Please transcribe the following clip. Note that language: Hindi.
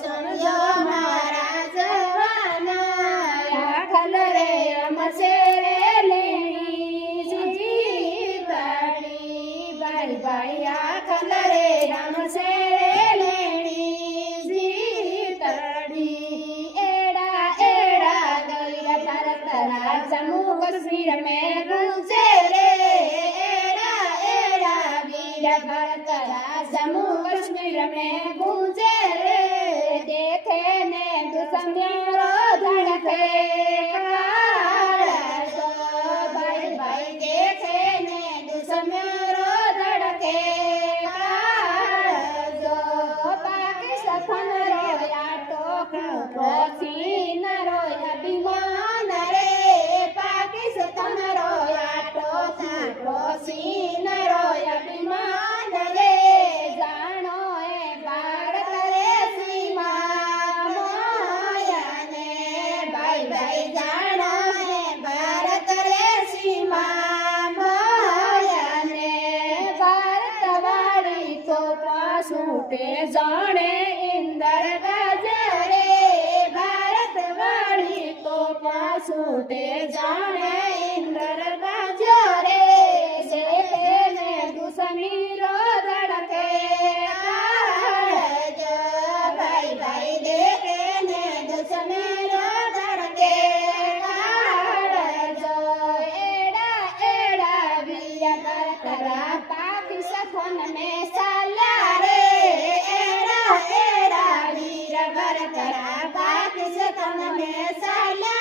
સમજો મારા જવાના ખલરે અમસે રે લેણી જીતડી ભાઈ ભાઈ આ ખલરે રમશે રે લેણી જીતડી એડા એડા ગઈ ભારત રાજ જમ્મુ કાશ્મીર में गूंजे रे एड़ा एड़ा वीर भारत राज जम्मू कश्मीर में गूंजे रे देखे ने दुश्मनों धड़के काळजो भाई भाई देखे ने दुश्मनों धड़के काळजो पाकिस्तान रोया टोकरो सीन रोया अभिमान रे पाकिस्तान रोया टोकरो सीन रोया अभिमान रे जानो ए भारत रे सीमा मोयाने भाई भाई जानो ए भारत रे सीमा मोयाने भारत वाली तो पासूटे जाने इंदर गजरे भारत वाली तो पासूटे जाने इंदर गजरे देखे ने दुश्मनी धड़के काळजो भाई भाई देखे ने दुश्मनी धड़के काळजो एड़ा एड़ा वीर भारत राज पाकिस्तान में साला रे एड़ा एड़ा वीर भारत राज पाकिस्तान में साला